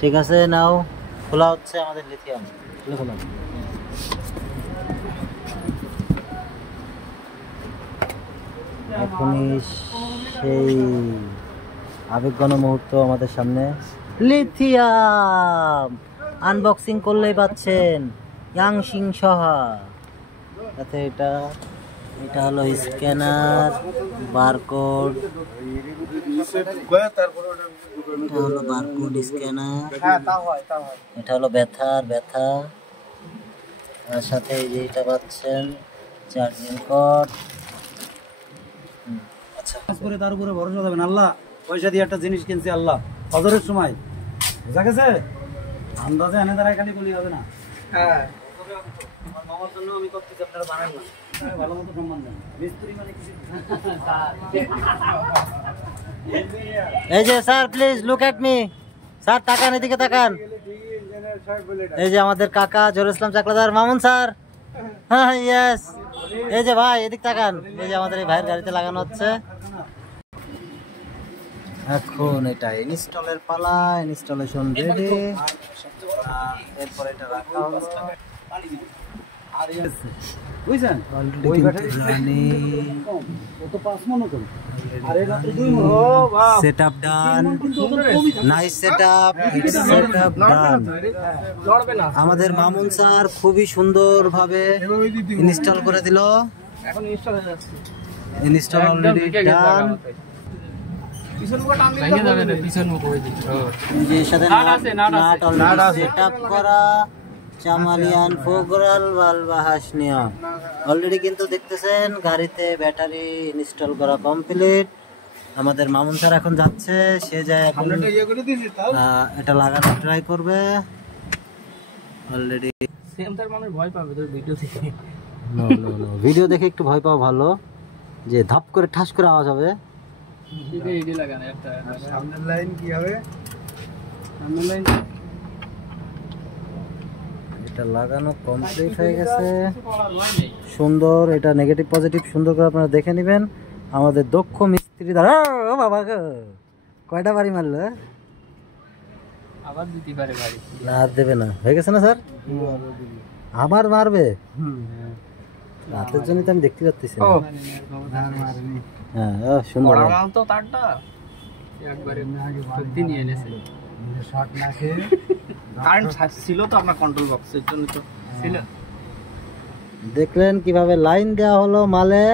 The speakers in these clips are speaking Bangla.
ঠিক আছে, নাও খোলা হচ্ছে আমাদের লিথিয়াম। খোলা এখনই সেই আবেগঘন মুহূর্ত আমাদের সামনে। লিথিয়াম আনবক্সিং করলেই পাচ্ছেন ইয়াংশিং সহা। সাথে এটা হলো স্ক্যানার, বারকোড, এটা হলো বারকোড স্ক্যানার, এটা হলো ব্যথা। তার সাথে এই যে এটা পাচ্ছেন চার্জিং কর্ড। আচ্ছা, করে তার উপরে ভরসা যাবেন। আল্লাহ পয়সা দিয়ে একটা জিনিস কিনছি, আল্লাহ হজরের সময়, বুঝা গেছে? আন্দাজে এনে দ্বারা খালি বলি হবে না। হ্যাঁ, আমার মামার জন্য আমি করতেছি, আপনারা বানান না, ভালো মতো সম্মান দেন। মিস্ত্রি মানে কিছু। এই যে sir, please look at me. Sir তাকান, এদিকে তাকান। এই যে আমাদের কাকা জহুরুল ইসলাম চাকলাদার, মামুন স্যার। হ্যাঁ, ইয়েস। এই যে ভাই, এদিক তাকান। এই যে আমাদের এই ভাইয়ের গাড়িতে লাগানো হচ্ছে। এখন এটা ইনস্টলের পালা, ইনস্টলেশন রেডি। এরপর এটা রাখা হলো। সেটআপ ডান, নাইস সেটআপ, সেটআপ ডান। আমাদের মামুন স্যার খুবই সুন্দরভাবে ইনস্টল করে দিল। এখন ইনস্টল অলরেডি ডান। অলরেডি কিন্তু দেখতেছেন গাড়িতে ব্যাটারি ইনস্টল করা কমপ্লিট। আমাদের মামুন স্যার এখন যাচ্ছে, সে যায় এখন এটা লাগানো ট্রাই করবে। অলরেডি ভিডিও দেখে একটু ভয় পাওয়া ভালো, যে ধাপ করে ঠাস করে আওয়াজ হবে। সামনের লাইন কি হবে? সামনের লাইন এটা লাগানো কমপ্লিট হয়ে গেছে, সুন্দর। এটা নেগেটিভ পজিটিভ সুন্দর করে আপনারা দেখে নেবেন। আমাদের দক্ষ মিস্ত্রি দ্বারা। ও বাবা, কয়টা বাড়ি মারলো? আবার দিতে পারে বাড়ি না, আর দেবে না, হয়ে গেছে না স্যার? আবার মারবে? রাতের জন্য তো আমি দেখতে পাচ্ছি। হ্যাঁ, সুন্দর। দেখলেন কিভাবে লাইন দেওয়া হলো মালে,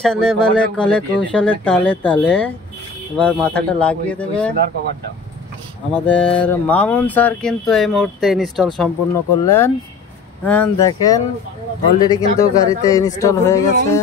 ছেলে বলে কলে কৌশলে তালে তালে। এবার মাথাটা লাগিয়ে দেবে। আমাদের মামুন স্যার কিন্তু এই মুহূর্তে ইনস্টল সম্পূর্ণ করলেন। দেখেন অলরেডি কিন্তু গাড়িতে ইনস্টল হয়ে গেছে।